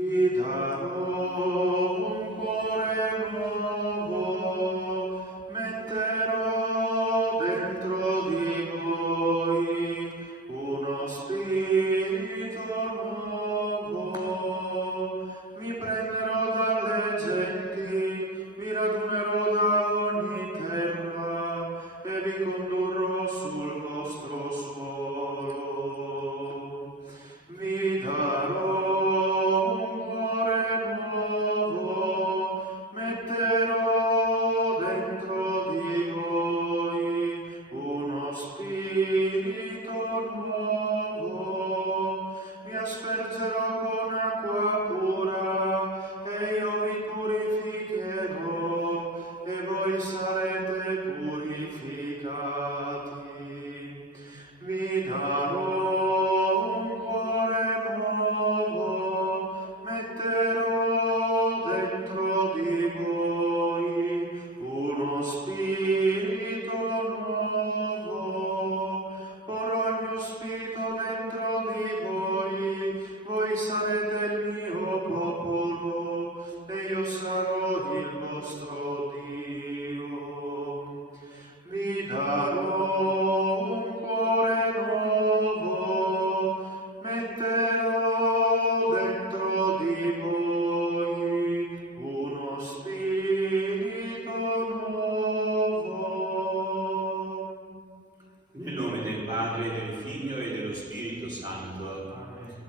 Vi darò un cuore nuovo, metterò dentro di voi uno spirito nuovo. Mi prenderò dalle genti, vi radunerò da ogni terra e vi condurrò sul vostro suolo. Vi darò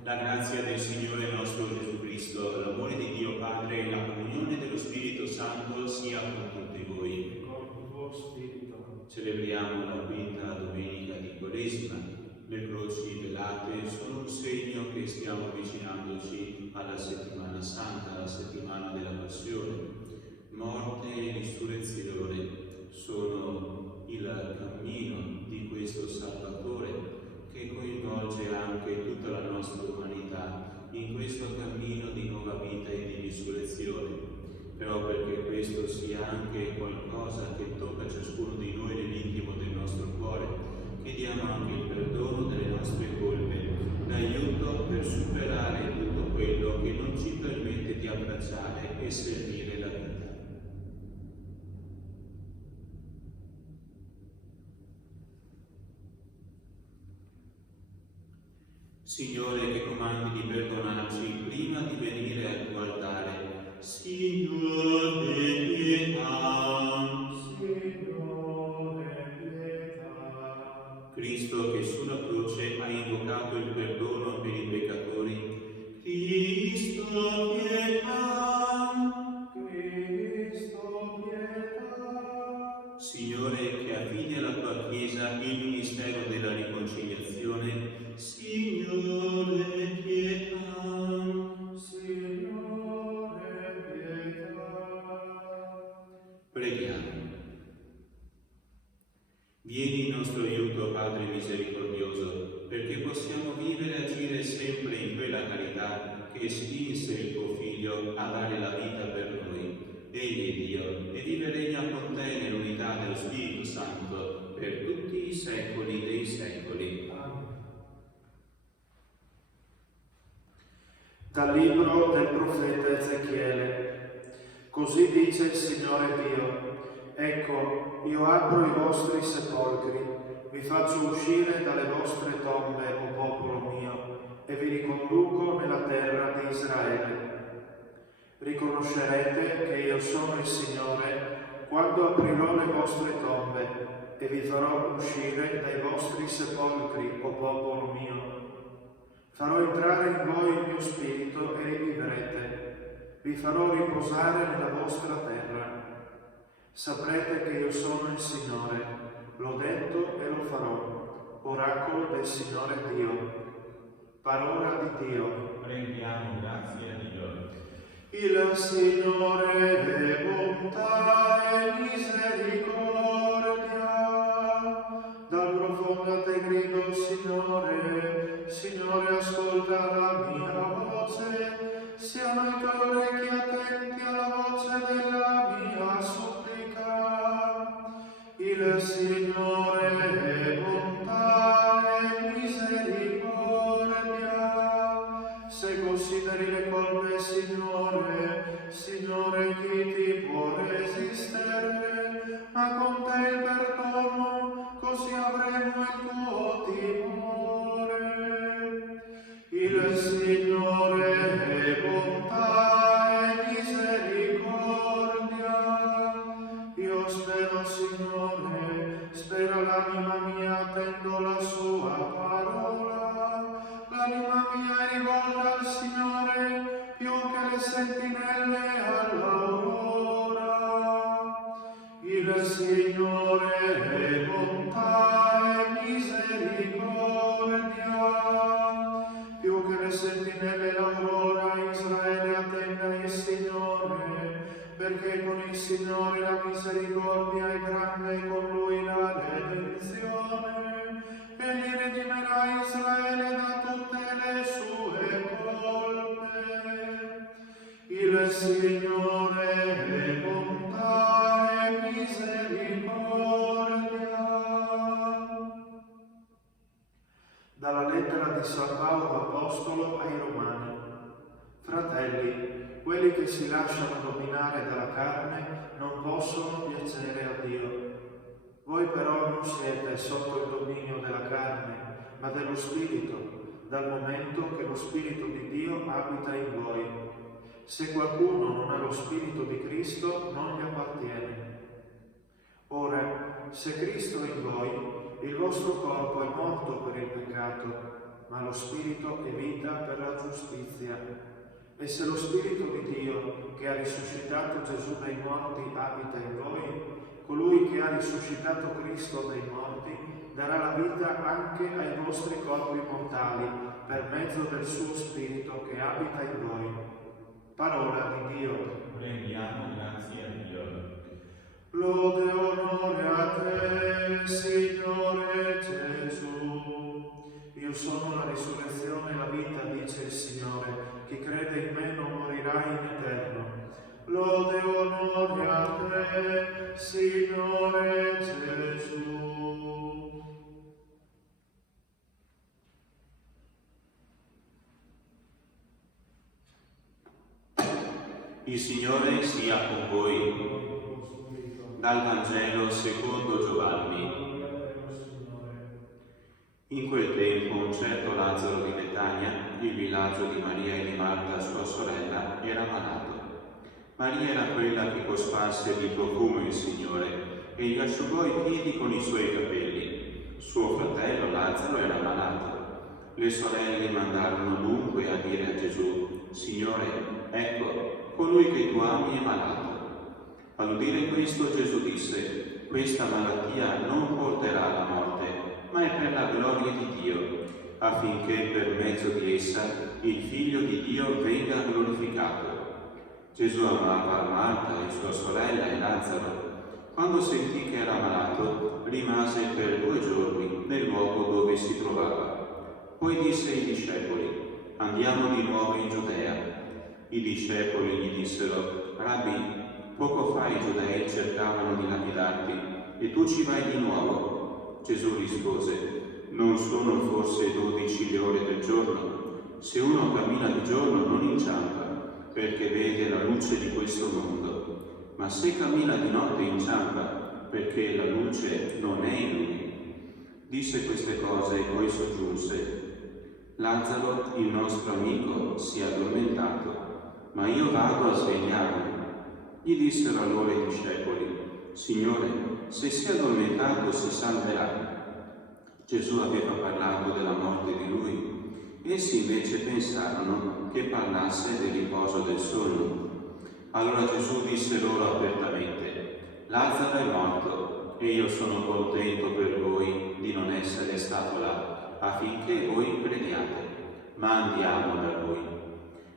La grazia del Signore nostro Gesù Cristo, l'amore di Dio Padre e la comunione dello Spirito Santo sia con tutti voi. Celebriamo la quinta domenica di Quaresima. Le croci velate sono un segno che stiamo avvicinandoci alla settimana santa, la settimana della Passione. Morte e risurrezione sono il cammino di questo Salvatore che coinvolge anche tutta la nostra umanità in questo cammino di nuova vita e di risurrezione. Però perché questo sia anche qualcosa che tocca ciascuno di noi nell'intimo del nostro cuore, chiediamo anche il perdono delle nostre colpe, l'aiuto per superare tutto quello che non ci permette di abbracciare e servire la vita. Signore, che comandi di perdonarci prima di venire al tuo altare. Signore, pietà. Signore, pietà. Cristo, che sulla croce ha invocato il perdono per i peccatori. Cristo, pietà. Cristo, pietà. Signore, che affidi alla tua Chiesa il ministero della riconciliazione. Signore, pietà. Signore, pietà. Preghiamo. Vieni in nostro aiuto, Padre misericordioso, perché possiamo vivere e agire sempre in quella carità che spinse il tuo Figlio a dare la vita per noi. Egli è Dio e vive e regna con te nell'unità dello Spirito Santo per tutti i secoli dei secoli. Dal libro del profeta Ezechiele. Così dice il Signore Dio: ecco, io apro i vostri sepolcri, vi faccio uscire dalle vostre tombe, o popolo mio, e vi riconduco nella terra di Israele. Riconoscerete che io sono il Signore quando aprirò le vostre tombe e vi farò uscire dai vostri sepolcri, o popolo mio. Farò entrare in voi il mio spirito e rivivrete. Vi farò riposare nella vostra terra. Saprete che io sono il Signore, l'ho detto e lo farò. Oracolo del Signore Dio. Parola di Dio. Prendiamo grazie a Dio. Il Signore è bontà e misericordia. Dal profondo te grido, Signore, Signore, ascolta la mia voce, siano i tuoi orecchi attenti alla voce della mia supplica. Il Signore è bontà e misericordia, se consideri desideri le colpe, Signore, Signore, chi ti può resistere? Ma con te il perdono, così avremo il tuo timore. Il Signore è bontà e misericordia. Io spero, Signore, spera l'anima mia, attendo la sua parola. L'anima mia è rivolta al Signore, più che le sentinelle all'aurora. Il Signore è bontà e misericordia, più che le sentinelle l'aurora. Israele attenda il Signore, perché con il Signore la misericordia è grande e con Lui la redenzione. Egli redimerà Israele da tutte le sue colpe. Il Signore è bontà e misericordia. Dalla lettera di San Paolo Apostolo ai Romani. Fratelli, quelli che si lasciano dominare dalla carne non possono piacere a Dio. Voi però non siete sotto il dominio della carne, ma dello Spirito, dal momento che lo Spirito di Dio abita in voi. Se qualcuno non ha lo Spirito di Cristo, non gli appartiene. Ora, se Cristo è in voi, il vostro corpo è morto per il peccato, ma lo Spirito è vita per la giustizia. E se lo Spirito di Dio, che ha risuscitato Gesù dai morti, abita in voi, colui che ha risuscitato Cristo dai morti darà la vita anche ai vostri corpi mortali per mezzo del suo Spirito che abita in voi. Parola di Dio. Rendiamo grazie a Dio. Lode e onore a te, Signore Gesù. Io sono la risurrezione e la vita, dice il Signore. Chi crede in me non morirà in eterno. Lode e onore a te, Signore Gesù. Il Signore sia con voi. Dal Vangelo secondo Giovanni. In quel tempo un certo Lazzaro di Betania, il villaggio di Maria e di Marta, sua sorella, era malato. Maria era quella che cosparse di profumo il Signore e gli asciugò i piedi con i suoi capelli. Suo fratello Lazzaro era malato. Le sorelle mandarono dunque a dire a Gesù: Signore, ecco, colui che tu ami è malato. All'udire questo Gesù disse: questa malattia non porterà alla morte, ma è per la gloria di Dio, affinché per mezzo di essa il Figlio di Dio venga glorificato. Gesù amava Marta e sua sorella e Lazzaro. Quando sentì che era malato, rimase per 2 giorni nel luogo dove si trovava. Poi disse ai discepoli: andiamo di nuovo in Giudea. I discepoli gli dissero: Rabbi, poco fa i Giudei cercavano di lapidarti, e tu ci vai di nuovo? Gesù rispose: non sono forse 12 le ore del giorno? Se uno cammina di giorno non inciampa, perché vede la luce di questo mondo. Ma se cammina di notte inciampa, perché la luce non è in lui. Disse queste cose e poi soggiunse: Lazzaro, il nostro amico, si è addormentato, ma io vado a svegliarlo. Gli dissero allora i discepoli: Signore, se si è addormentato si salverà. Gesù aveva parlato della morte di lui. Essi invece pensarono che parlasse del riposo del sonno. Allora Gesù disse loro apertamente: Lazzaro è morto, e io sono contento per voi di non essere stato là, affinché voi crediate. Ma andiamo da lui.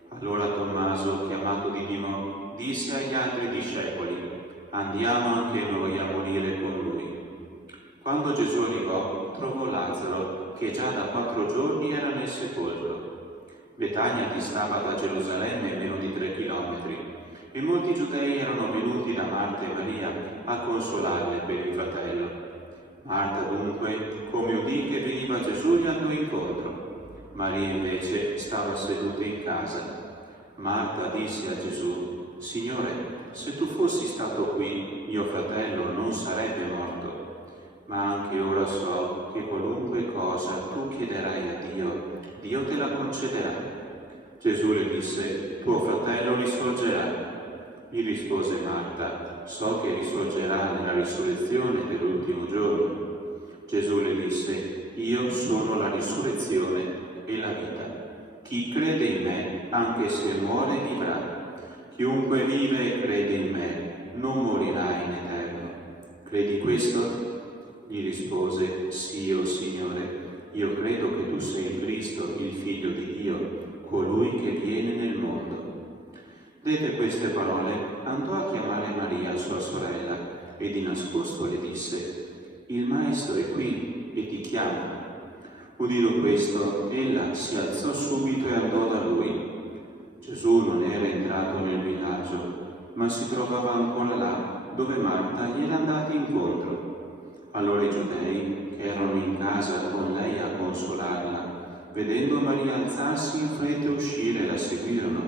Allora Tommaso, chiamato Didimo, disse agli altri discepoli: andiamo anche noi a morire con lui. Quando Gesù arrivò, trovò Lazzaro, che già da 4 giorni era nel sepolcro. Betania distava da Gerusalemme meno di 3 chilometri, e molti giudei erano venuti da Marta e Maria a consolarle per il fratello. Marta dunque, come udì che veniva Gesù, gli andò incontro. Maria invece stava seduta in casa. Marta disse a Gesù: Signore, se tu fossi stato qui, mio fratello non sarebbe morto. Ma anche ora so che qualunque cosa tu chiederai a Dio, Dio te la concederà. Gesù le disse: tuo fratello risorgerà. Gli rispose Marta: so che risorgerà nella risurrezione dell'ultimo giorno. Gesù le disse: io sono la risurrezione e la vita. Chi crede in me, anche se muore, vivrà. Chiunque vive e crede in me non morirà in eterno. Credi questo? Gli rispose: sì, o Signore, io credo che tu sei il Cristo, il Figlio di Dio, colui che viene nel mondo. Dette queste parole, andò a chiamare Maria, sua sorella, e di nascosto le disse: il Maestro è qui e ti chiama. Udito questo, ella si alzò subito e andò da lui. Gesù non era entrato nel villaggio, ma si trovava ancora là, dove Marta gli era andata incontro. Allora i giudei, che erano in casa con lei a consolarla, vedendo Maria alzarsi in fretta e uscire, la seguirono,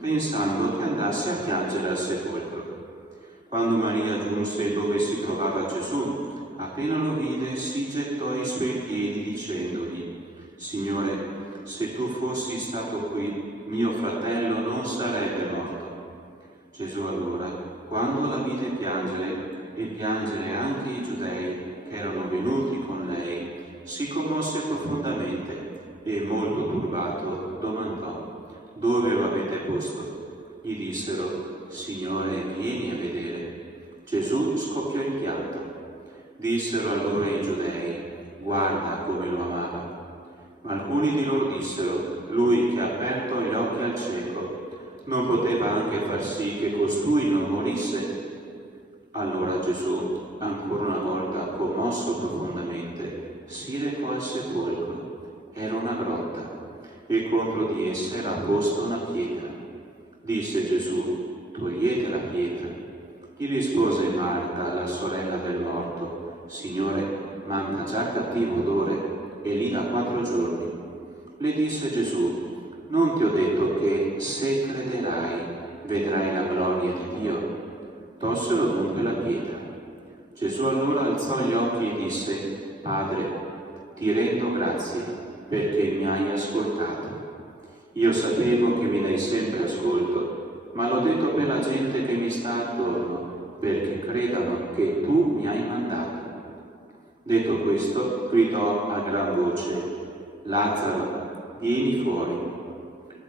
pensando che andasse a piangere al sepolcro. Quando Maria giunse dove si trovava Gesù, appena lo vide, si gettò ai suoi piedi dicendogli: Signore, se tu fossi stato qui, mio fratello non sarebbe morto. Gesù allora, quando la vide piangere, e piangere anche i giudei che erano venuti con lei, si commosse profondamente e, molto turbato, domandò: dove lo avete posto? Gli dissero: Signore, vieni a vedere. Gesù scoppiò in pianto. Dissero allora i giudei: guarda come lo amava. Ma alcuni di loro dissero: lui che ha aperto gli occhi al cieco, non poteva anche far sì che costui non morisse? Allora Gesù, ancora una volta commosso profondamente, si recò al sepolcro. Era una grotta, e contro di essa era posta una pietra. Disse Gesù: togliete la pietra. Gli rispose Marta, la sorella del morto: Signore, manca già cattivo odore, e lì da 4 giorni. Le disse Gesù: non ti ho detto che, se crederai, vedrai la gloria di Dio? Tossero dunque la pietra. Gesù allora alzò gli occhi e disse: Padre, ti rendo grazie perché mi hai ascoltato. Io sapevo che mi dai sempre ascolto, ma l'ho detto per la gente che mi sta attorno, perché credano che tu mi hai mandato. Detto questo, gridò a gran voce: Lazzaro, vieni fuori.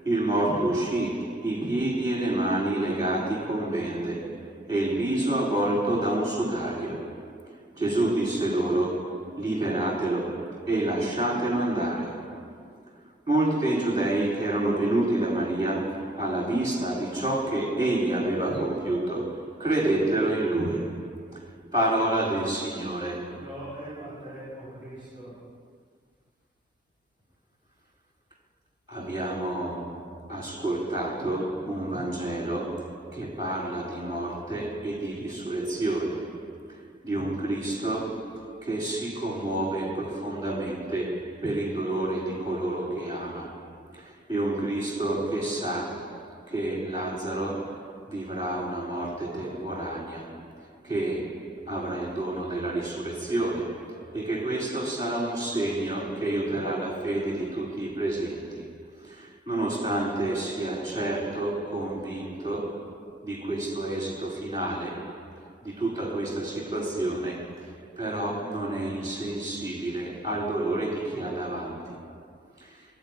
Il morto uscì, i piedi e le mani legati con bende e il viso avvolto da un sudario. Gesù disse loro: liberatelo e lasciatelo andare. Molti dei giudei che erano venuti da Maria, alla vista di ciò che egli aveva compiuto, credettero in lui. Parola del Signore. Lode a te, o Cristo. Abbiamo ascoltato un Vangelo che parla di morte e di risurrezione, di un Cristo che si commuove profondamente per il dolore di coloro che ama, e un Cristo che sa che Lazzaro vivrà una morte temporanea, che avrà il dono della risurrezione e che questo sarà un segno che aiuterà la fede di tutti i presenti. Nonostante sia certo convinto di questo esito finale, di tutta questa situazione, però non è insensibile al dolore di chi ha davanti.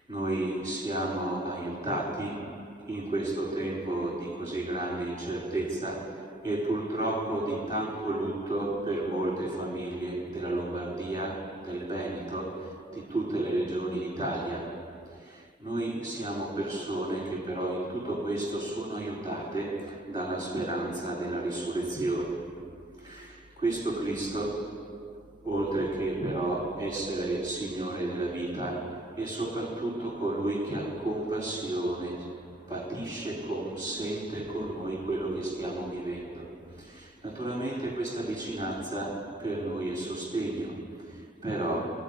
Noi siamo aiutati in questo tempo di così grande incertezza e purtroppo di tanto lutto per molte famiglie della Lombardia, del Veneto, di tutte le regioni d'Italia. Noi siamo persone che però in tutto questo sono aiutate dalla speranza della risurrezione. Questo Cristo, oltre che però essere il Signore della vita, è soprattutto colui che ha compassione, patisce, sente con noi quello che stiamo vivendo. Naturalmente questa vicinanza per noi è sostegno, però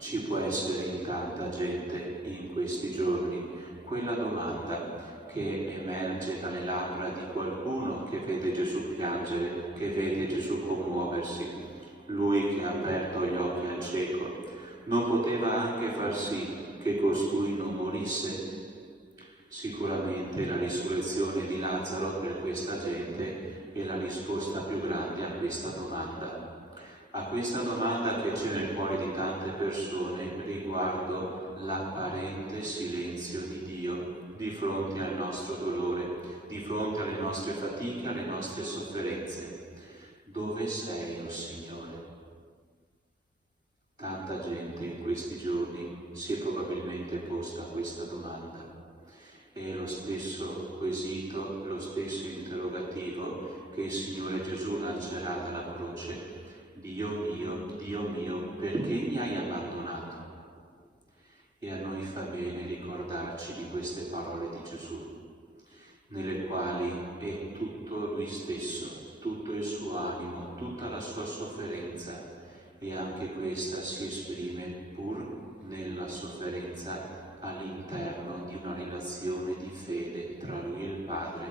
Ci può essere in tanta gente in questi giorni quella domanda che emerge dalle labbra di qualcuno che vede Gesù piangere, che vede Gesù commuoversi. Lui che ha aperto gli occhi al cieco, non poteva anche far sì che costui non morisse? Sicuramente la risurrezione di Lazzaro per questa gente è la risposta più grande a questa domanda. A questa domanda che c'è nel cuore di tante persone riguardo l'apparente silenzio di Dio di fronte al nostro dolore, di fronte alle nostre fatiche, alle nostre sofferenze. Dove sei, o Signore? Tanta gente in questi giorni si è probabilmente posta questa domanda. È lo stesso quesito, lo stesso interrogativo che il Signore Gesù lancerà dalla croce. Dio mio, perché mi hai abbandonato? E a noi fa bene ricordarci di queste parole di Gesù, nelle quali è tutto Lui stesso, tutto il suo animo, tutta la sua sofferenza, e anche questa si esprime pur nella sofferenza all'interno di una relazione di fede tra Lui e il Padre,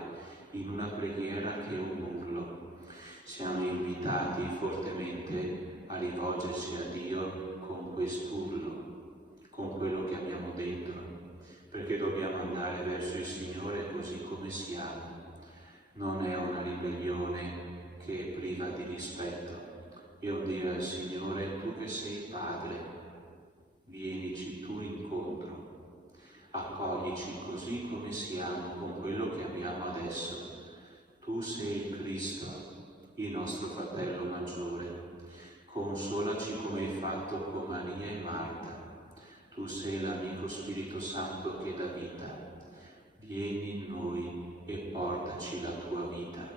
in una preghiera che è un urlo. Siamo invitati fortemente a rivolgersi a Dio con quest'urlo, con quello che abbiamo dentro, perché dobbiamo andare verso il Signore così come siamo. Non è una ribellione che è priva di rispetto. È un dire al Signore: tu che sei Padre, vienici tu incontro, accoglici così come siamo, con quello che abbiamo adesso. Tu sei il Cristo, il nostro fratello maggiore, consolaci come hai fatto con Maria e Marta. Tu sei l'amico Spirito Santo che dà vita. Vieni in noi e portaci la tua vita.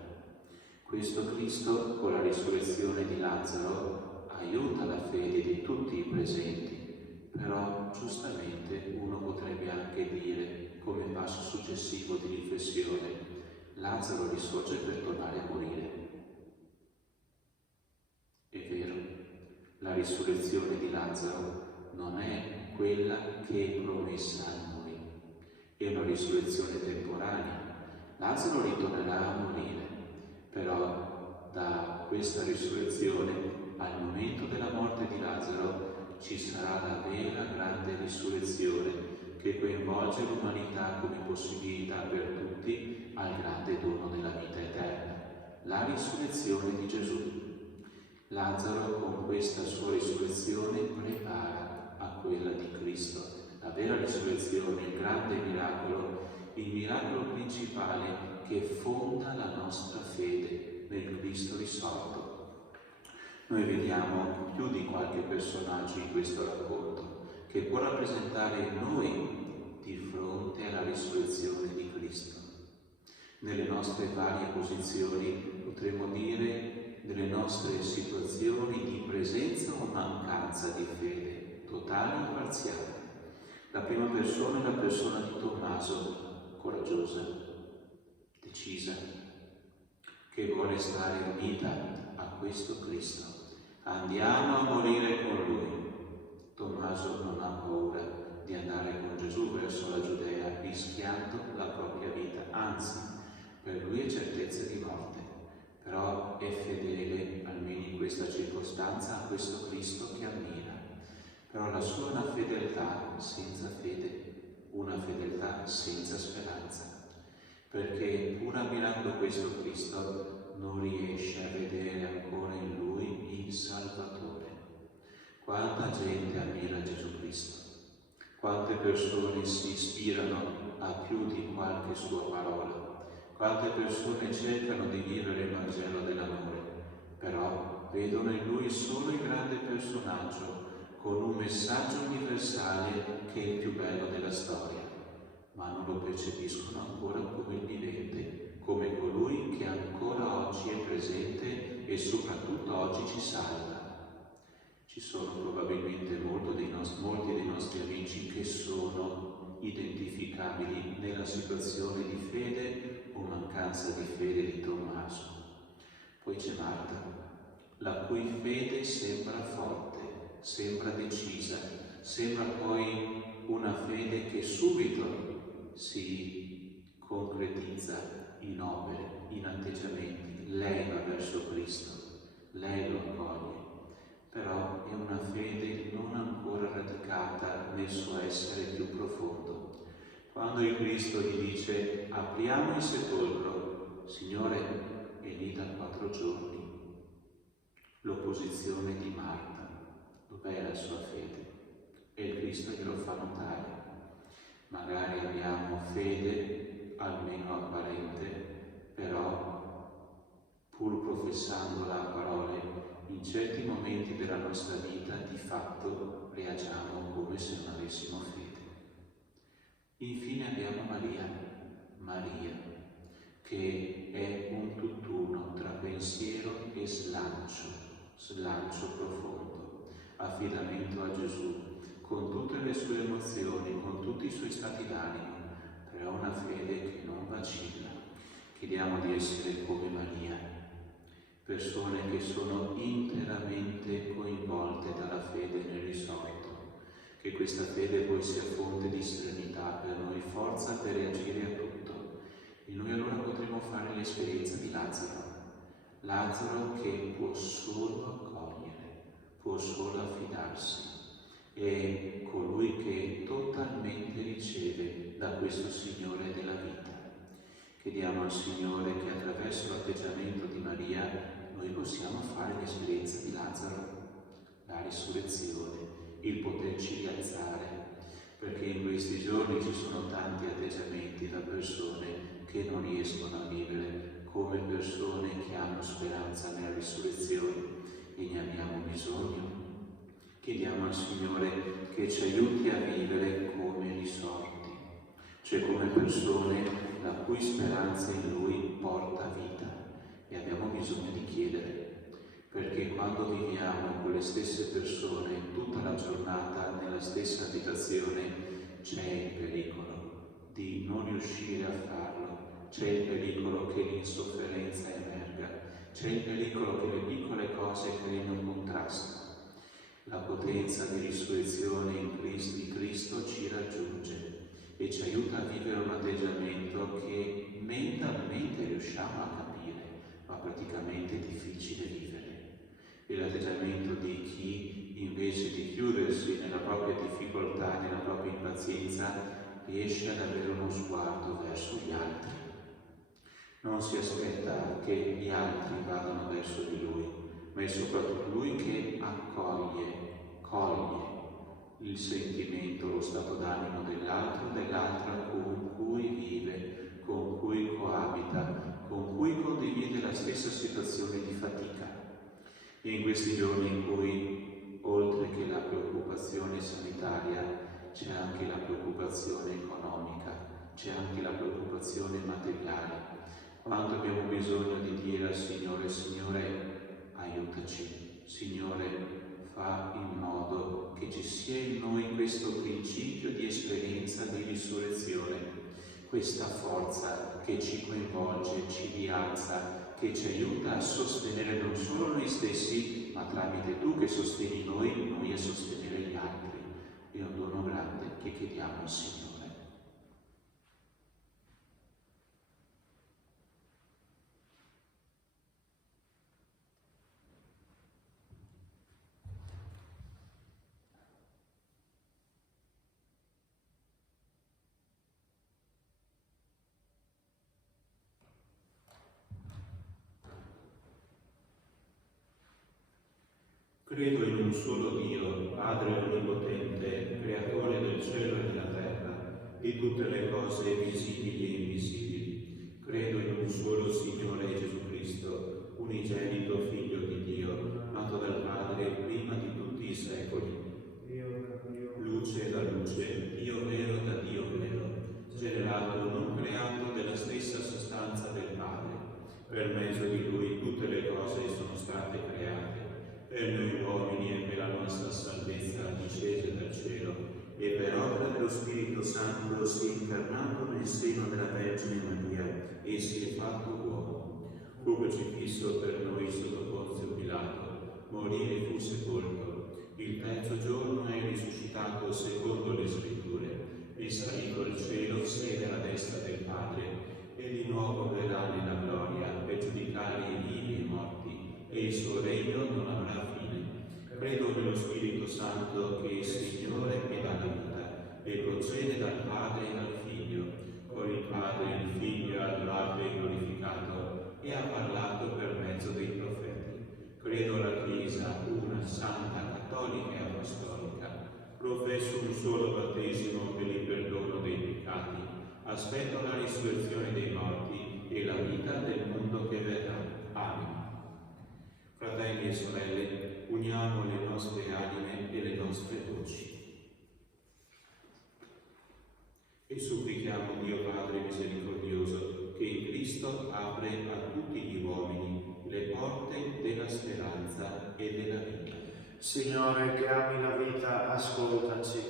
Questo Cristo, con la risurrezione di Lazzaro, aiuta la fede di tutti i presenti, però giustamente uno potrebbe anche dire, come passo successivo di riflessione: Lazzaro risorge per tornare a morire. È vero, la risurrezione di Lazzaro non è quella che è promessa a noi, è una risurrezione temporanea. Lazzaro ritornerà a morire, però da questa risurrezione al momento della morte di Lazzaro ci sarà la vera grande risurrezione che coinvolge l'umanità come possibilità per tutti al grande dono della vita eterna, la risurrezione di Gesù. Lazzaro con questa sua risurrezione prepara a quella di Cristo, la vera risurrezione, il grande miracolo, il miracolo principale che fonda la nostra fede nel Cristo risorto. Noi vediamo più di qualche personaggio in questo racconto che può rappresentare noi di fronte alla risurrezione di Cristo. Nelle nostre varie posizioni, potremmo dire, nelle nostre situazioni di presenza o mancanza di fede, totale o parziale. La prima persona è la persona di Tommaso, coraggiosa, decisa, che vuole stare unita a questo Cristo. Andiamo a morire con Lui. Tommaso non ha paura di andare con Gesù verso la Giudea, rischiando la propria vita, anzi, per lui è certezza di morte, però è fedele, almeno in questa circostanza, a questo Cristo che ammira. Però la sua è una fedeltà senza fede, una fedeltà senza speranza, perché pur ammirando questo Cristo non riesce a vedere ancora in Lui il Salvatore. Quanta gente ammira Gesù Cristo, quante persone si ispirano a più di qualche sua parola, quante persone cercano di vivere il Vangelo dell'amore, però vedono in Lui solo il grande personaggio con un messaggio universale che è il più bello della storia, ma non lo percepiscono ancora come il vivente, come colui che ancora oggi è presente e soprattutto oggi ci salva. Ci sono probabilmente molti dei nostri amici che sono identificabili nella situazione di fede o mancanza di fede di Tommaso. Poi c'è Marta, la cui fede sembra forte, sembra decisa, Sembra poi una fede che subito si concretizza in opere, in atteggiamenti. Lei va verso Cristo, lei lo accoglie, però è una fede non ancora radicata nel suo essere più profondo. Quando il Cristo gli dice apriamo il sepolcro, Signore, è lì da 4 giorni. L'opposizione di Marta, dov'è la sua fede? E il Cristo glielo fa notare. Magari abbiamo fede, almeno apparente, però pur professandola a parole, in certi momenti della nostra vita di fatto reagiamo come se non avessimo fede. Infine abbiamo Maria, che è un tutt'uno tra pensiero e slancio profondo, affidamento a Gesù, con tutte le sue emozioni, con tutti i suoi stati d'animo, però una fede che non vacilla. Chiediamo di essere come Maria, persone che sono interamente coinvolte dalla fede nel risorto, che questa fede poi sia fonte di serenità per noi, forza per reagire a tutto. E noi allora potremo fare l'esperienza di Lazzaro che può solo accogliere, può solo affidarsi. È colui che totalmente riceve da questo Signore della vita. Chiediamo al Signore che attraverso l'atteggiamento di Maria noi possiamo fare l'esperienza di Lazzaro, la risurrezione, il poterci rialzare, perché in questi giorni ci sono tanti atteggiamenti da persone che non riescono a vivere come persone che hanno speranza nella risurrezione, e ne abbiamo bisogno. Chiediamo al Signore che ci aiuti a vivere come risorti, cioè come persone la cui speranza in Lui porta vita, e abbiamo bisogno di chiedere, perché quando viviamo con le stesse persone tutta la giornata nella stessa abitazione c'è il pericolo di non riuscire a farlo, c'è il pericolo che l'insofferenza emerga, c'è il pericolo che le piccole cose creino un contrasto. La potenza di risurrezione di Cristo ci raggiunge e ci aiuta a vivere un atteggiamento che mentalmente riusciamo a capire, ma praticamente è difficile vivere. È l'atteggiamento di chi, invece di chiudersi nella propria difficoltà, nella propria impazienza, riesce ad avere uno sguardo verso gli altri. Non si aspetta che gli altri vadano verso di lui, ma è soprattutto lui che coglie il sentimento, lo stato d'animo dell'altra con cui vive, con cui coabita, con cui condivide la stessa situazione di fatica. E in questi giorni in cui, oltre che la preoccupazione sanitaria, c'è anche la preoccupazione economica, c'è anche la preoccupazione materiale, quanto abbiamo bisogno di dire al Signore: Signore, aiutaci, Signore, fa in modo che ci sia in noi questo principio di esperienza di risurrezione, questa forza che ci coinvolge, ci rialza, che ci aiuta a sostenere non solo noi stessi, ma tramite tu che sostieni noi a sostenere gli altri. È un dono grande che chiediamo al Signore. Credo in un solo Dio, Padre Onnipotente, Creatore del cielo e della terra, di tutte le cose visibili e invisibili. Credo in un solo Signore Gesù Cristo, unigenito Figlio di Dio, nato dal Padre prima di tutti i secoli. Luce da luce, Dio vero da Dio vero, generato, non creato, della stessa sostanza del Padre. Per mezzo di Lui tutte le cose sono state create. Per noi uomini e per la nostra salvezza discese dal cielo, e per opera dello Spirito Santo si è incarnato nel seno della Vergine Maria e si è fatto uomo. Fu crocifisso per noi sotto Ponzio Pilato, morì e fu sepolto. Il terzo giorno è risuscitato secondo le Scritture, è salito al cielo, siede alla destra del Padre, e di nuovo verrà nella gloria per giudicare i vivi e i morti, e il suo regno non avrà fine. Credo nello Spirito Santo, che è Signore e dà la vita, e procede dal Padre e dal Figlio. Con il Padre e il Figlio ha adorato e glorificato, e ha parlato per mezzo dei profeti. Credo alla Chiesa, una, santa, cattolica e apostolica. Professo un solo battesimo per il perdono dei peccati. Aspetto la risurrezione dei morti e la vita del mondo che verrà. Amen. Fratelli e sorelle, uniamo le nostre anime e le nostre voci e supplichiamo Dio Padre misericordioso che in Cristo apre a tutti gli uomini le porte della speranza e della vita. Signore che ami la vita, ascoltaci.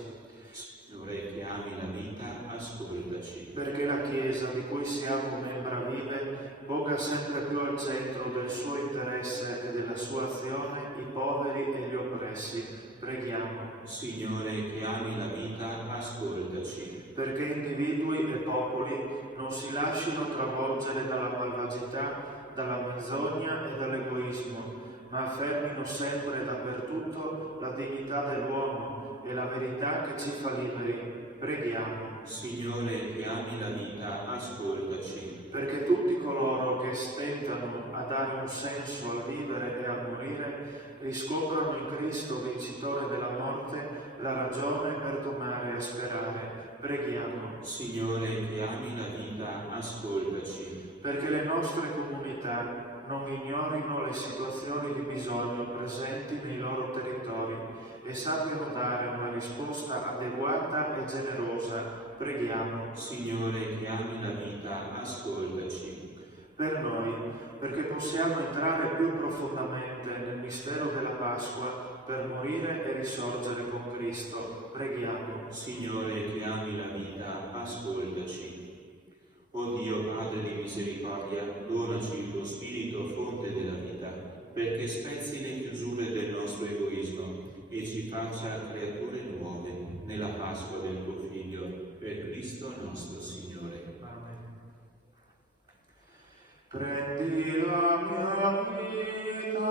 Signore che ami la vita, ascoltaci. Perché la Chiesa, di cui siamo membra vive, ponga sempre più al centro del suo interesse e della sua azione i poveri e gli oppressi. Preghiamo. Signore che ami la vita, ascoltaci. Perché individui e popoli non si lasciano travolgere dalla malvagità, dalla menzogna e dall'egoismo, ma affermino sempre e dappertutto la dignità dell'uomo e la verità che ci fa liberi. Preghiamo. Signore che ami la vita, ascoltaci. Perché tutti coloro che stentano a dare un senso al vivere e a morire riscoprano in Cristo, vincitore della morte, la ragione per tornare a sperare. Preghiamo. Signore che ami la vita, ascoltaci. Perché le nostre comunità non ignorino le situazioni di bisogno presenti nei loro territori e sappiano dare una risposta adeguata e generosa. Preghiamo. Signore che ami la vita, ascoltaci. Per noi, perché possiamo entrare più profondamente nel mistero della Pasqua per morire e risorgere con Cristo. Preghiamo. Signore che ami la vita, ascoltaci. O Dio Padre di misericordia, donaci il tuo Spirito, fonte della vita, perché spezzi le chiusure del nostro egoismo e ci faccia creature nuove nella Pasqua del tuo Figlio, per Cristo nostro Signore. Amen. Prendi la mia vita,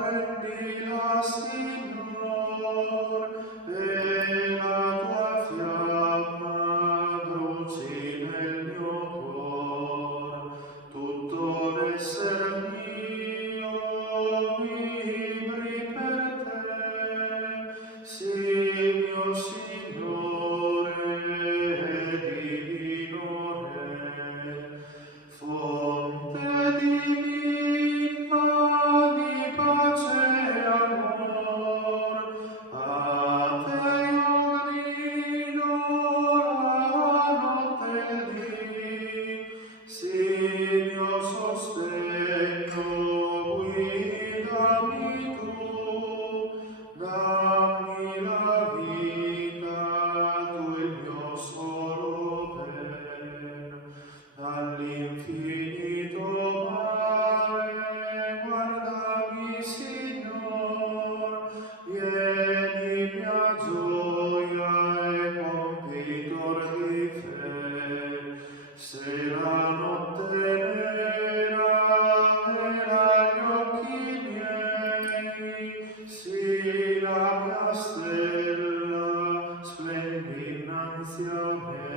prendila, Signor, e la tua fiamma bruci nel mio cor. Tutto l'esser mio vibri per te, sì, mio Signore e divino Re. Fonte divina di pace e amor, a te io grido la notte e il dì. Sì, mio sostegno, guidami tu, dammi la vita, tu il mio solo ben. Dall'infinito mare guardami, Signor, vieni mia gioia e compitor di fe. Se la notte nera era gli occhi miei, sì, la mia stella splendi innanzi a me.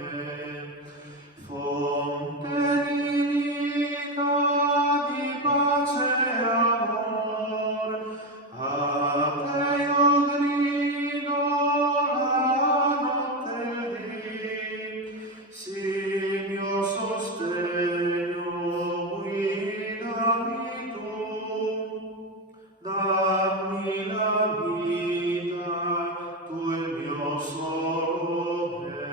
Fonte divina di pace e amor, a te io grido la notte e il dì. Sì, mio sostegno, guidami tu, dammi la vita, tu il mio solo ben.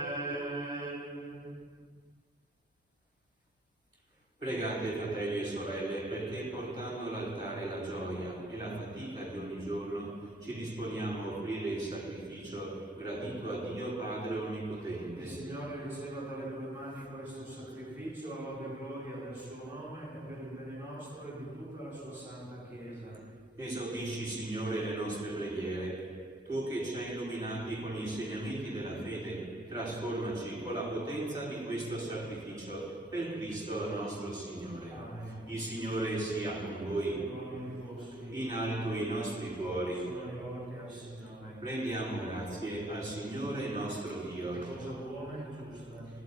Pregate, fratelli e sorelle, perché portando all'altare la gioia e la fatica di ogni giorno ci disponiamo a offrire il sacrificio gradito a Dio Padre Onnipotente. Il Signore riceva dalle tue mani questo sacrificio, lode e gloria del suo nome e per il bene nostro e di tutta la sua santa Chiesa. Esaudisci, Signore, le nostre preghiere, tu che ci hai illuminato sacrificio per Cristo nostro Signore. Il Signore sia con voi. In alto i nostri cuori. Rendiamo grazie al Signore nostro Dio.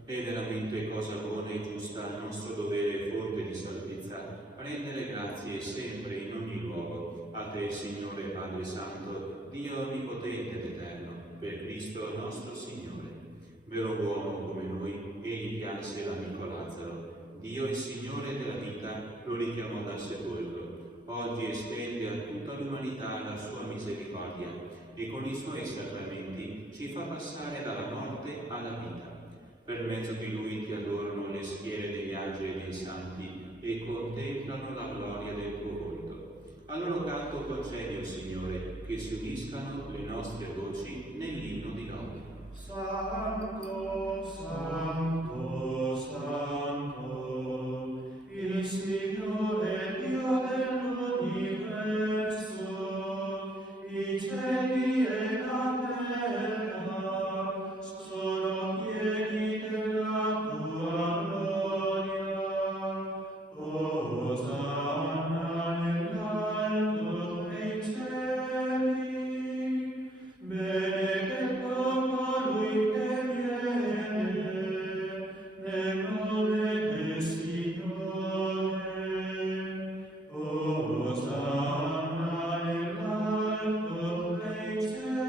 È veramente cosa buona e giusta, il nostro dovere e fonte di salvezza, rendere grazie sempre in ogni luogo a te, Signore Padre Santo, Dio onnipotente ed eterno, per Cristo nostro Signore. Vero uomo come noi, egli pianse l'amico Lazzaro. Dio, il Signore della vita, lo richiamò dal sepolcro. Oggi estende a tutta l'umanità la sua misericordia e con i suoi sacramenti ci fa passare dalla morte alla vita. Per mezzo di lui ti adorano le schiere degli angeli e dei santi e contemplano la gloria del tuo volto. A loro canto concedi, o Signore, che si uniscano le nostre voci nell'inno di lode. Santo, Santo, Santo, il Signore Dio dell'universo, i cieli e la terra sono pieni della tua gloria. Osanna nell'alto dei cieli, benedetto colui che viene nel nome del Signore. Osanna nell'alto dei cieli.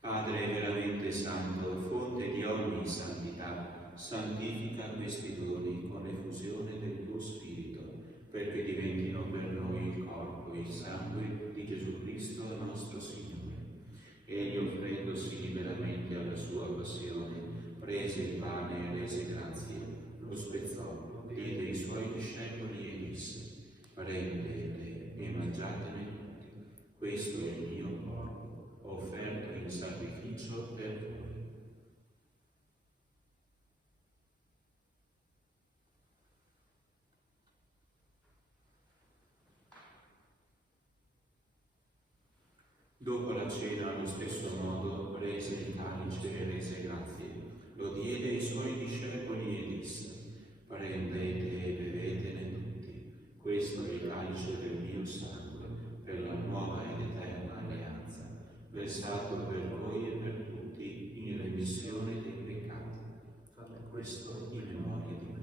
Padre veramente santo, fonte di ogni santità, santifica questi doni con effusione del tuo Spirito, perché diventino per noi il corpo e il sangue di Gesù Cristo nostro Signore. Egli, offrendosi liberamente alla sua passione, prese il pane e rese grazie, lo spezzò, diede ai suoi discepoli e disse: prendete e mangiatene tutti, questo è il mio corpo, offerto in sacrificio per voi. Dopo la cena, allo stesso modo, prese il calice e rese grazie, lo diede ai suoi discepoli e disse: prendete e bevetene tutti, questo è il calice del mio sangue, per la nuova ed eterna alleanza, versato per voi e per tutti in remissione dei peccati. Fate questo in memoria di me.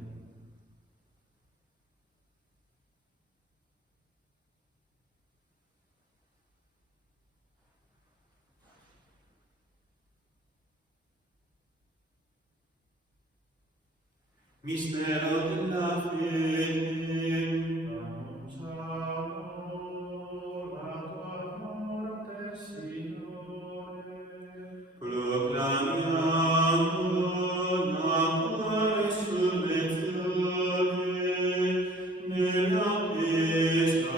Mistero della fede. Annunciamo la tua morte, Signore. Proclamiamo la tua resurrezione nell'attesa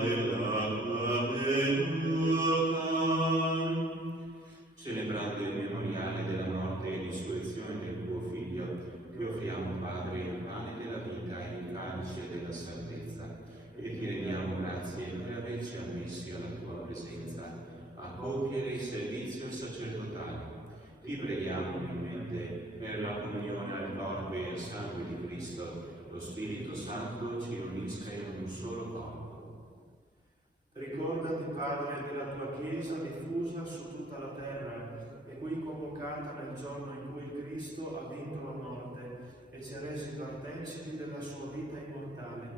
della tua venuta. Celebrando il memoriale della morte e risurrezione del tuo Figlio, ti offriamo, Padre, il pane della vita e il calice della salvezza, e ti rendiamo grazie per averci ammessi alla tua presenza a compiere il servizio sacerdotale. Ti preghiamo umilmente per la comunione al corpo e al sangue di Cristo, lo Spirito Santo ci unisca in un solo corpo. Ricordati, Padre, della tua Chiesa diffusa su tutta la terra e qui convocata nel giorno in cui Cristo ha vinto la morte e ci ha resi partecipi della sua vita immortale.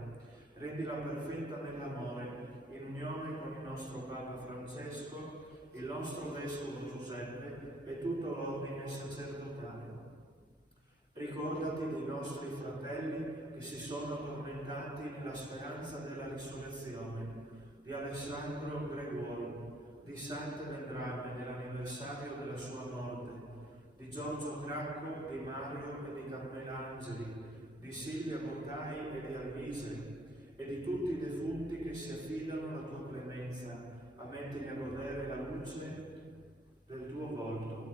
Rendila perfetta nell'amore, in unione con il nostro Papa Francesco, il nostro Vescovo Giuseppe e tutto l'ordine sacerdotale. Ricordati dei nostri fratelli che si sono addormentati nella speranza della risurrezione, di Alessandro Gregorio, di Santa Vendrame nell'anniversario della sua morte, di Giorgio Cracco, di Mario e di Carmela Angeli, di Silvia Bottai e di Alvise, e di tutti i defunti che si affidano alla tua clemenza, a metterli a godere la luce del tuo volto.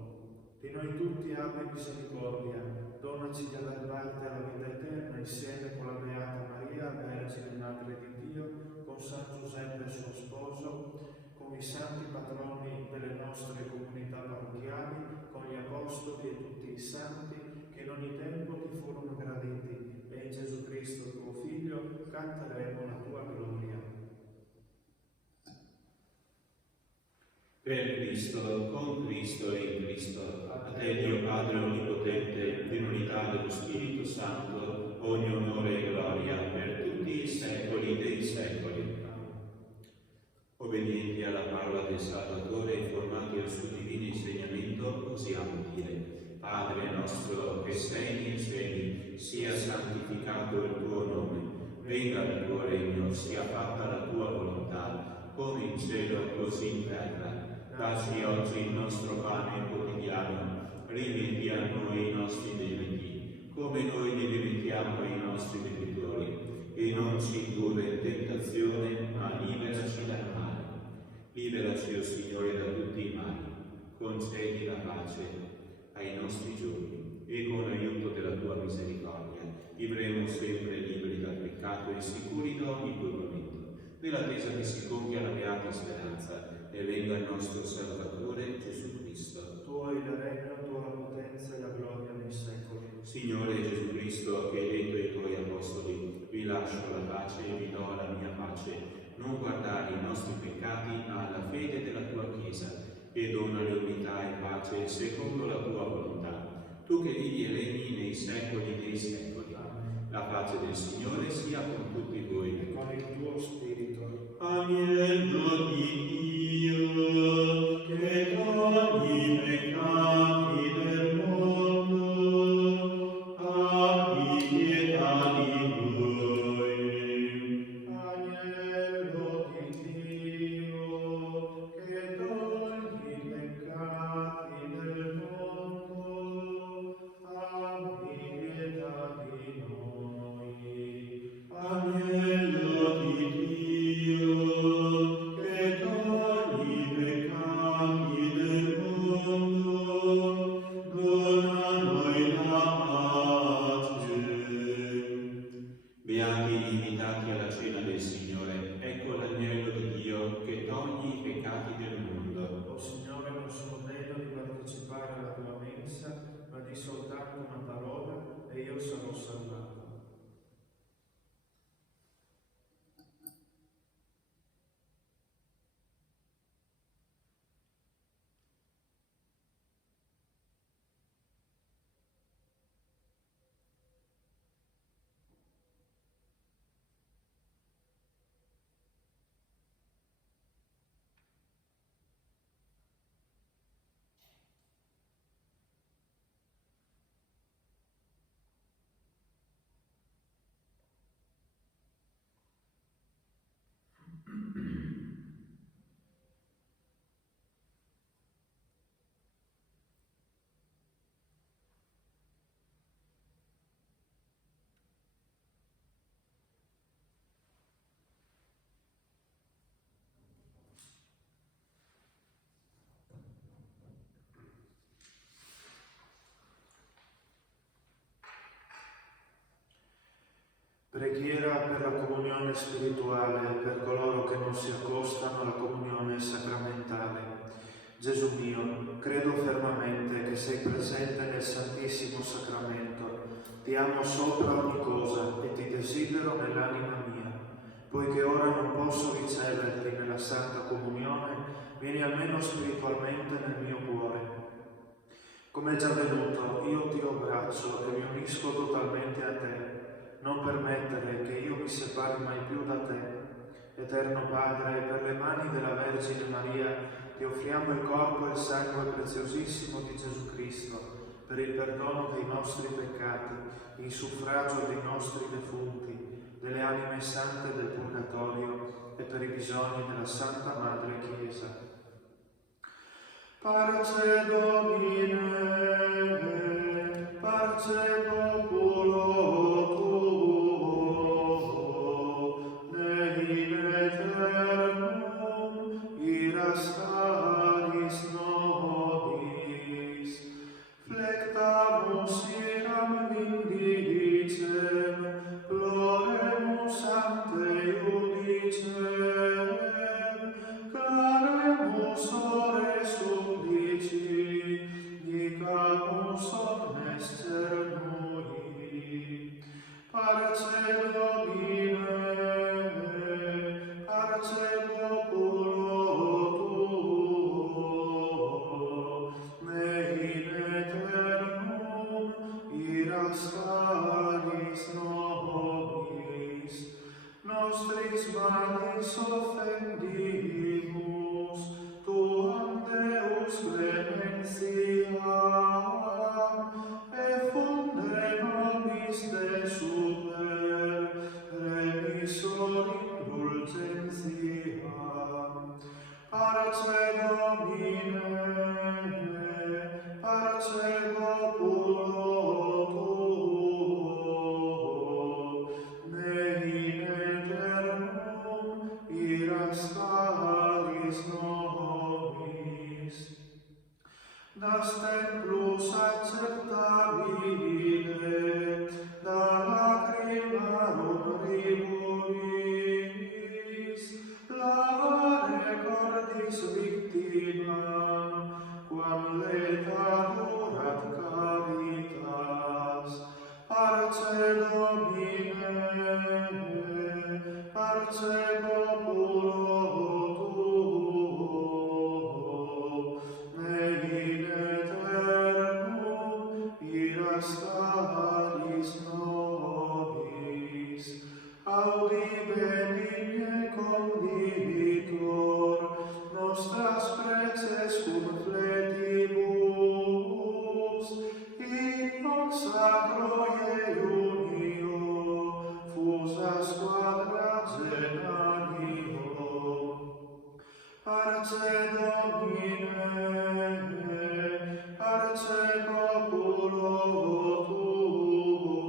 Di noi tutti abbi misericordia, donaci di aver parte alla vita eterna insieme con la Beata Maria, Vergine Madre di Dio, con San Giuseppe suo sposo, con con i santi patroni delle nostre comunità parrocchiali, con gli apostoli e tutti i santi che in ogni tempo ti furono graditi, e in Gesù Cristo tuo Figlio canteremo la tua gloria. Per Cristo, con Cristo e in Cristo, a te Dio Padre Onnipotente, in unità dello Spirito Santo, ogni onore e gloria per tutti i secoli dei secoli. Obbedienti alla parola del Salvatore e formati al suo divino insegnamento, osiamo dire: Padre nostro che sei nei cieli, sia santificato il tuo nome, venga il tuo regno, sia fatta la tua volontà, come in cielo così in terra. Dacci oggi il nostro pane quotidiano, rimetti a noi i nostri debiti, come noi li rimettiamo ai nostri debitori, e non ci indurre in tentazione, ma liberaci dal male. Liberaci, o Signore, da tutti i mali, concedi la pace ai nostri giorni, e con l'aiuto della tua misericordia vivremo sempre liberi dal peccato e sicuri da ogni turbamento, nell'attesa che si compia la beata speranza e venga il nostro Salvatore Gesù Cristo. Tuo è il regno, tua la potenza e la gloria nei secoli. Signore Gesù Cristo, che hai detto ai tuoi apostoli: vi lascio la pace e vi do la mia pace, non guardare i nostri peccati, ma alla fede della tua Chiesa, e donale unità e pace secondo la tua volontà. Tu che vivi e regni nei secoli dei secoli. Amen. La pace del Signore sia con tutti voi. E con il tuo spirito. Agnello di Dio, che togli i peccati del mondo, abbi pietà di noi. Agnello di Dio, che togli i peccati del mondo, abbi pietà di noi. Agnello di Dio, che togli i peccati del mondo, dona a noi la pace. Beati gli invitati alla cena del Signore, ecco l'agnello di Dio che toglie i peccati del mondo. O Signore, non sono degno di partecipare alla tua mensa, ma di soltanto una parola e io sarò salvato. Preghiera per la comunione spirituale per coloro che non si accostano alla comunione sacramentale. Gesù mio, credo fermamente che sei presente nel Santissimo Sacramento. Ti amo sopra ogni cosa e ti desidero nell'anima mia. Poiché ora non posso riceverti nella Santa Comunione, vieni almeno spiritualmente nel mio cuore. Come è già venuto, io ti abbraccio e mi unisco totalmente a te. Non permettere che io mi separi mai più da te. Eterno Padre, per le mani della Vergine Maria ti offriamo il corpo e il sangue preziosissimo di Gesù Cristo, per il perdono dei nostri peccati, in suffragio dei nostri defunti, delle anime sante del Purgatorio e per i bisogni della Santa Madre Chiesa. Parce Domine, parce populo tuo, ne in aeternum ira staris nobis, flectamus iram vindicem, gloremus ante iudicem, clare nobis offendimus, tuam Deus clementiam, e funde nobis de super remissor indulgentiam. Parce Domine, parce populo tuo, ne in aeternum iras calis nobis. Das templus acceptabile, da lacrimarum ribulis, lavare cordis victimam, quam leta durat caritas. Parce Domine, parce populo tuo, ne in aeternum iras calis nobis. Audi benigne condivitor nostras preces cum fletibus, in hoc sacro unio fusa quadragenanio. Parce Domine, parce populo tuo,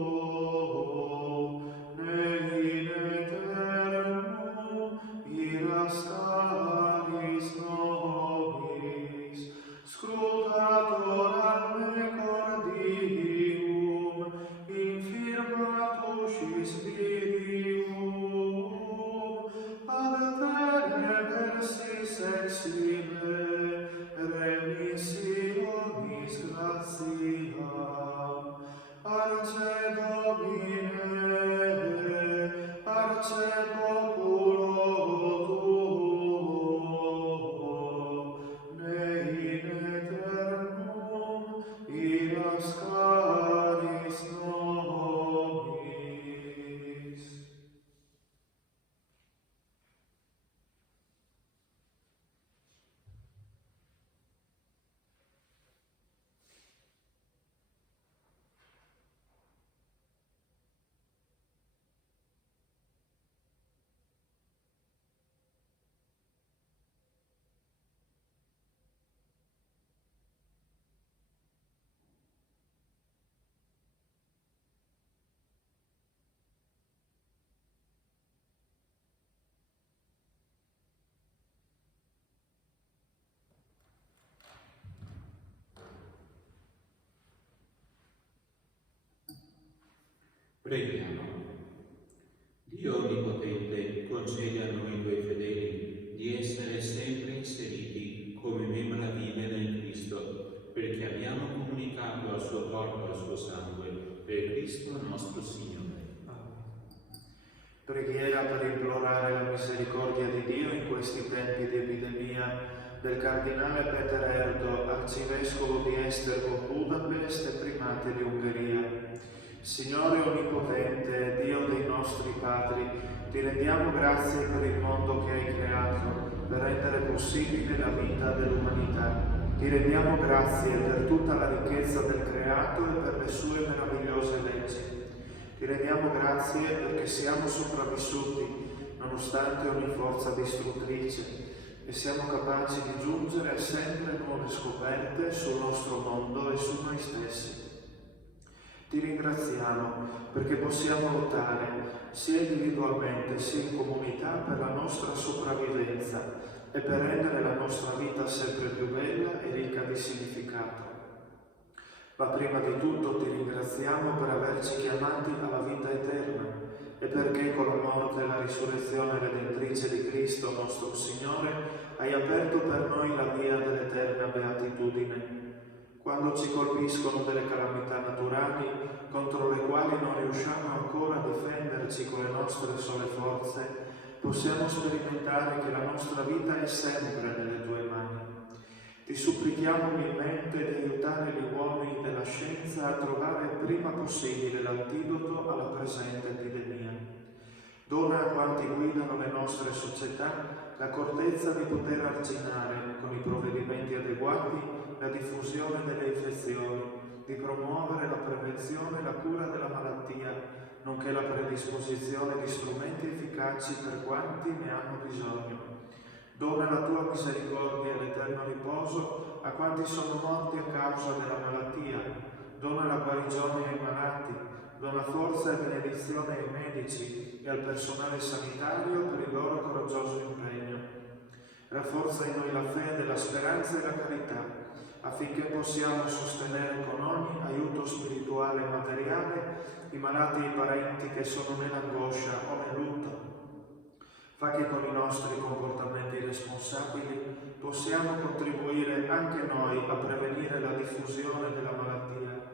ne in aeternum iras calis nobis. Scrutator ad me cordium, infirmatus spirium, ad versis exime, remissionis gratiam. Parce Domine, parce populo tuo, ne in aeternum iras calis nobis. Preghiamo. Dio Onnipotente, concedi a noi tuoi fedeli di essere sempre inseriti come membra vive nel Cristo, perché abbiamo comunicato al suo corpo e al suo sangue, per Cristo nostro Signore. Preghiera per implorare la misericordia di Dio in questi tempi di epidemia del cardinale Peter Erdo, arcivescovo di Esztergom, Budapest e primate di Ungheria. Signore Onnipotente, Dio dei nostri padri, ti rendiamo grazie per il mondo che hai creato, per rendere possibile la vita dell'umanità. Ti rendiamo grazie per tutta la ricchezza del creato e per le sue meravigliose leggi. Ti rendiamo grazie perché siamo sopravvissuti, nonostante ogni forza distruttrice, e siamo capaci di giungere a sempre nuove scoperte sul nostro mondo e su noi stessi. Ti ringraziamo perché possiamo lottare sia individualmente sia in comunità per la nostra sopravvivenza e per rendere la nostra vita sempre più bella e ricca di significato. Ma prima di tutto ti ringraziamo per averci chiamati alla vita eterna e perché con la morte e la risurrezione redentrice di Cristo nostro Signore hai aperto per noi la via dell'eterna beatitudine. Quando ci colpiscono delle calamità naturali contro le quali non riusciamo ancora a difenderci con le nostre sole forze, possiamo sperimentare che la nostra vita è sempre nelle tue mani. Ti supplichiamo umilmente di aiutare gli uomini della scienza a trovare il prima possibile l'antidoto alla presente epidemia. Dona a quanti guidano le nostre società l'accortezza di poter arginare con i provvedimenti adeguati la diffusione delle infezioni, di promuovere la prevenzione e la cura della malattia, nonché la predisposizione di strumenti efficaci per quanti ne hanno bisogno. Dona la tua misericordia e l'eterno riposo a quanti sono morti a causa della malattia. Dona la guarigione ai malati. Dona forza e benedizione ai medici e al personale sanitario per il loro coraggioso impegno. Rafforza in noi la fede, la speranza e la carità, affinché possiamo sostenere con ogni aiuto spirituale e materiale i malati e i parenti che sono nell'angoscia o nel lutto. Fa che con i nostri comportamenti responsabili possiamo contribuire anche noi a prevenire la diffusione della malattia.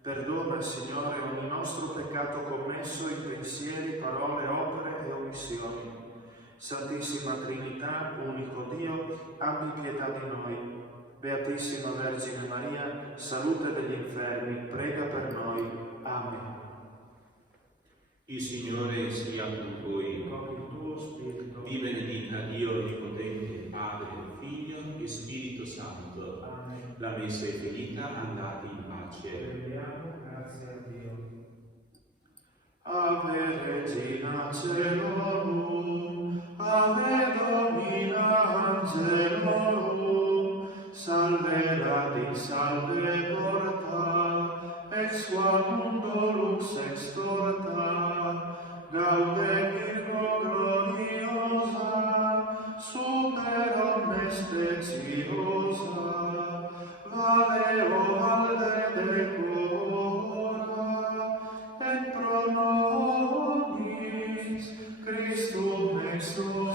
Perdona, Signore, ogni nostro peccato commesso in pensieri, parole, opere e omissioni. Santissima Trinità, unico Dio, abbi pietà di noi. Beatissima Vergine Maria, salute degli infermi, prega per noi. Amen. Il Signore sia con voi. Con il tuo spirito. Vi benedica Dio Onnipotente, Padre, Figlio e Spirito Santo. Amen. La messa è finita, andate in pace. Rendiamo grazie a Dio. Ave Regina Caelorum, Ave Domina Angelorum, salve Radix, salve porta, ex qua mundo lux extorta, gaude Virgo gloriosa, super omnes speciosa, vale o valde decora, et pro nobis Christum exsultate.